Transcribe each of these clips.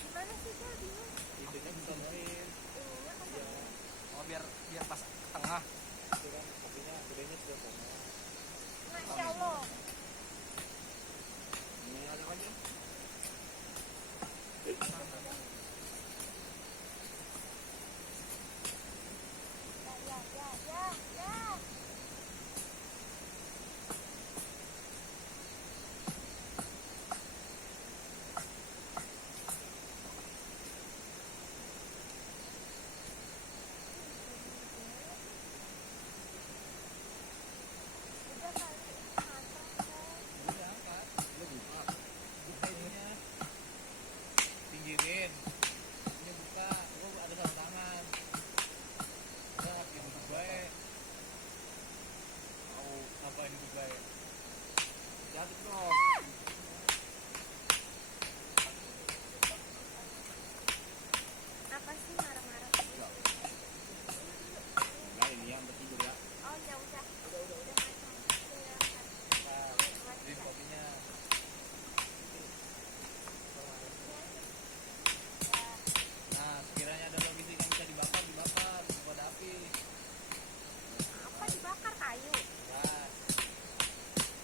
Gimana sih Kak? Bingung. Idenya bisa main. Ininya kan Ya, Oh biar pas ke tengah. itu kan kakinya gedenya sudah sama. Masya Allah. Ini ada aja. Ya. Udah kali matang kan. Udah angkat. Lu buka. Buka ininya. Pinggirin. Ini buka. Oh ada sarung tangan. Udah ini juga ya. Mau ngapain juga ya? Jatuh dong. Apa sih marah-marah? Nah, ini yang bertidur ya. Oh ya udah matang. Silahkan. Nah, beli kopinya. Nah, sekiranya ada logistik yang bisa dibakar, buat api. Apa dibakar kayu? Gas.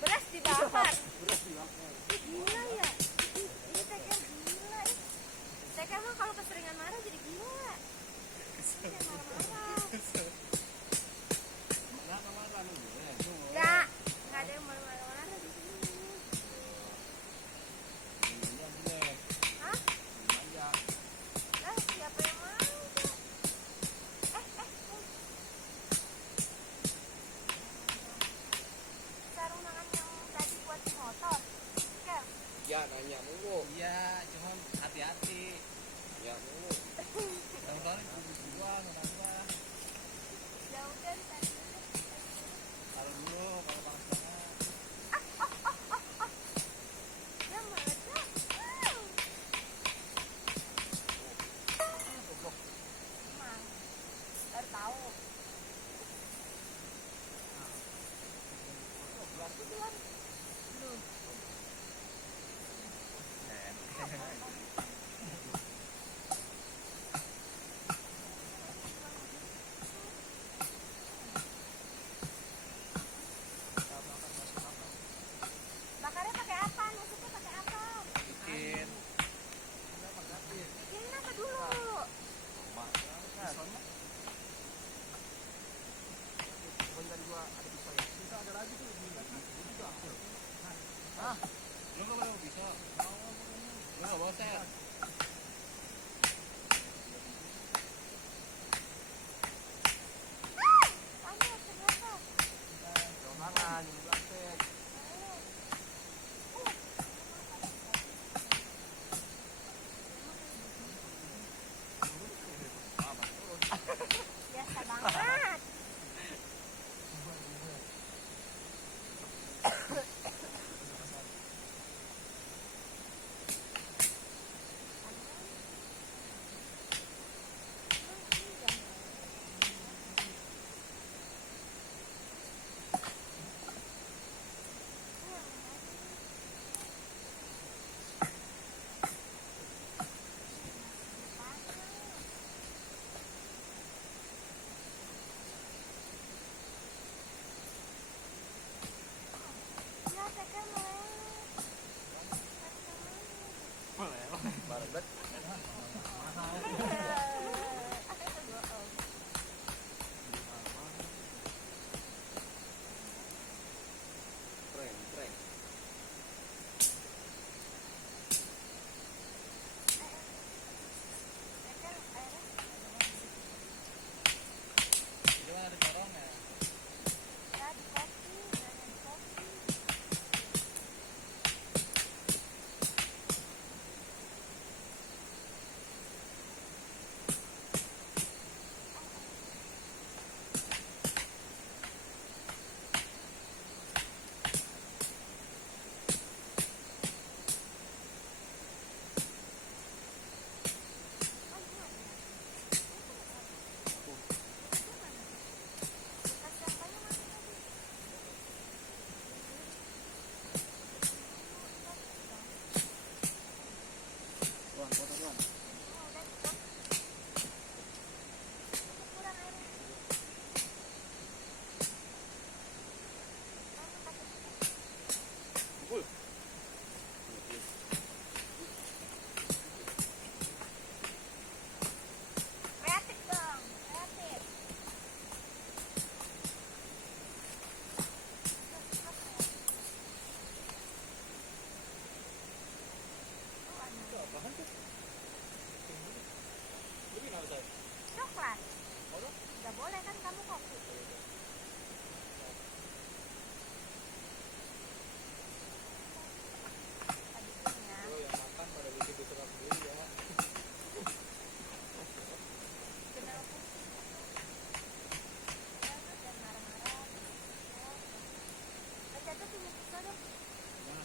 Beras dibakar. Beras dibakar. Gila ya. Ini Teka gila. Teka mah kalau keseringan marah jadi gila. Jangan marah-marah. Kenapa marah lu? Enggak ada yang marah-marah di sini. Ini aja boleh. Hah? Ini aja. Lah siapa yang mau? Sarung tangan yang tadi buat di motor. Ker. Ya nanya mulu. Iya, cuman hati-hati. Ya mulu. Tahun-tahun itu gua kenapa? Ya udah tadi. Kalau dulu kalau panas banget. Ya meledak. Emang. Baru tahu. Beras itu kan. Belum. Bakarnya pakai apa? Nusuknya pakai apa? Bikin. Bikinin apa dulu? Pisaunya. Bentar gua ada pisau ya. Bisa ada lagi tuh. Itu aku. Lu nggak boleh bisa. Lu nggak bawa teh. Caca punya pisau dong. Nah.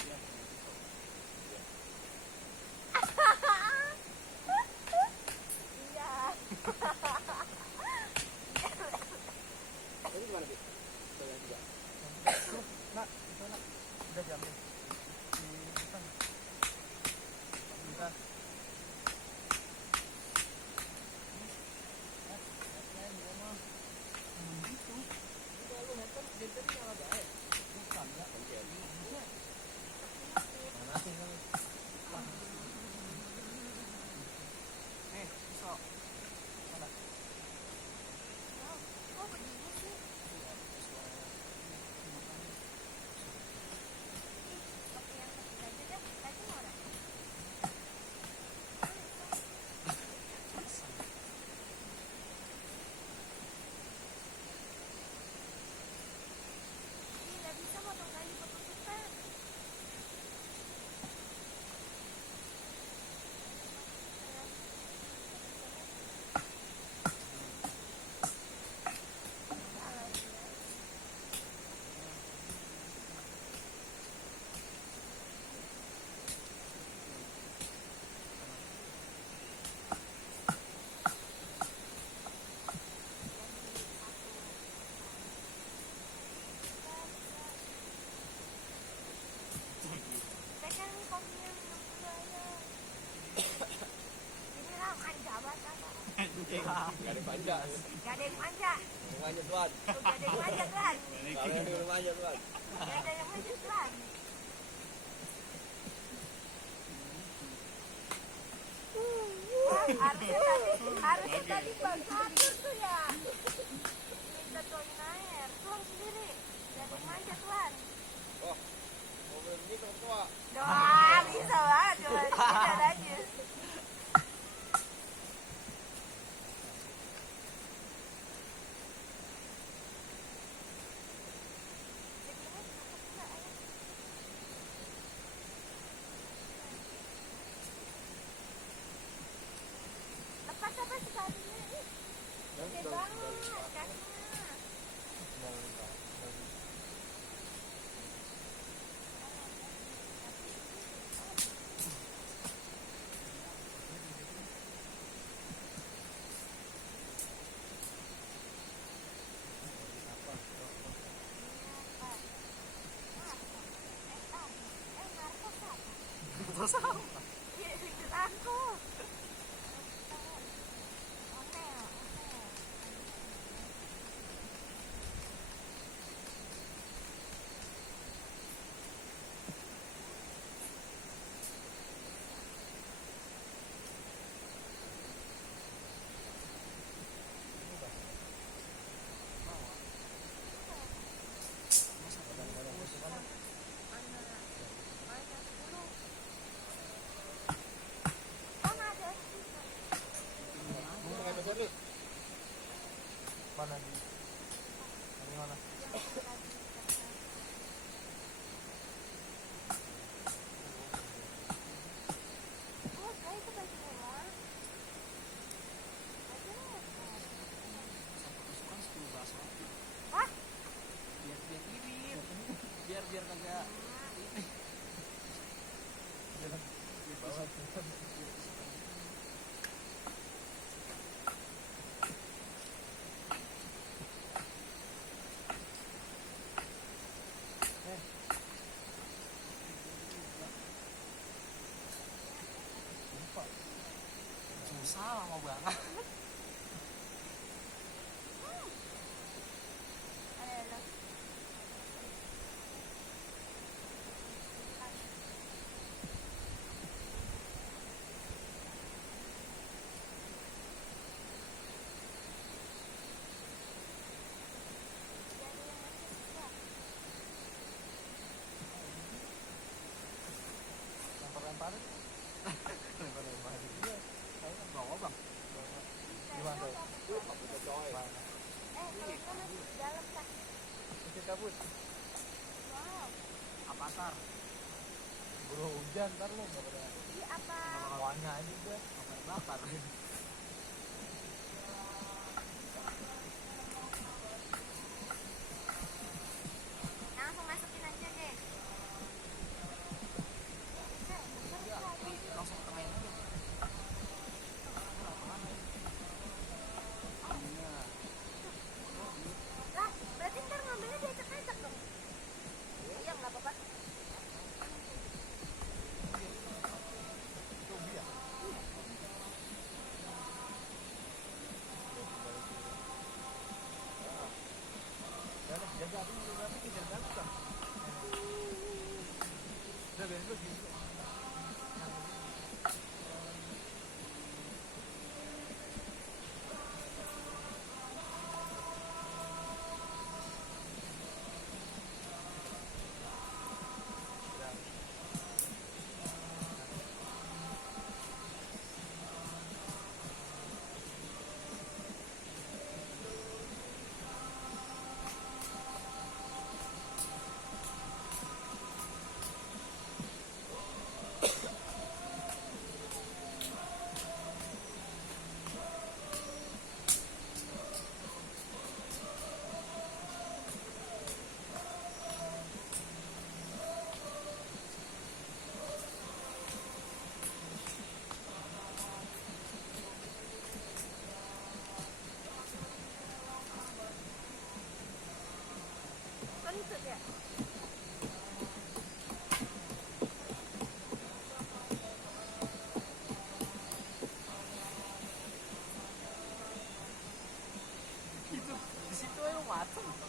Iya, pisau. Iya. Iya. Ini gimana, Bi? Bayang juga. Nak, itu nak. Udah diambil. Di depan. Bentar. Gitu. Udah lu nonton dari tadi nyala bae. Bukan ya, kan dia. Mana tinggal. Pisau. Mana? Oh, begini sih. Pakai yang kecil aja deh. Tadi mau dah. Ih, nggak bisa potong kayu potong kita. Tekan kopinya minum dulu aja. Jadi lah manja banget apa? Gak ada panja. Gak ada yang manja. Manja tuan. Tuh, gak ada yang manja tuan. Kalau yang di manja tuan. Gak ada yang manja tuan. Harusnya tadi bang atur tuh ya. Minta tuangin air, tuang sendiri. Gak ada yang manja tuan. Oh, mau beli ini tua. Doa bisa banget cuma tidak aja. Lepas apa sepatunya? Gede banget kakinya. Terus apa? Iya, ikut aku. Omel. Mana di? Ini mana? Oh, kayak itu baju mewah. Baju mewah. Pasukan 10 bakso. Wah, Biar irit. Biar kagak susah lama banget. ada lo. Lempar-lemparin. Lempar-lemparin. Iya. Kayaknya bawa bang. Gimana tuh? Kalau kita masih di dalam kan. Bisa kabut. Wow. Avatar. Buru hujan ntar lu nggak pada Ini apa? warna aja udah. Bakar. Jaga aku berarti kejar galak kan. Udah biarin dulu gini. Kentut ya. Itu di situ aja macem.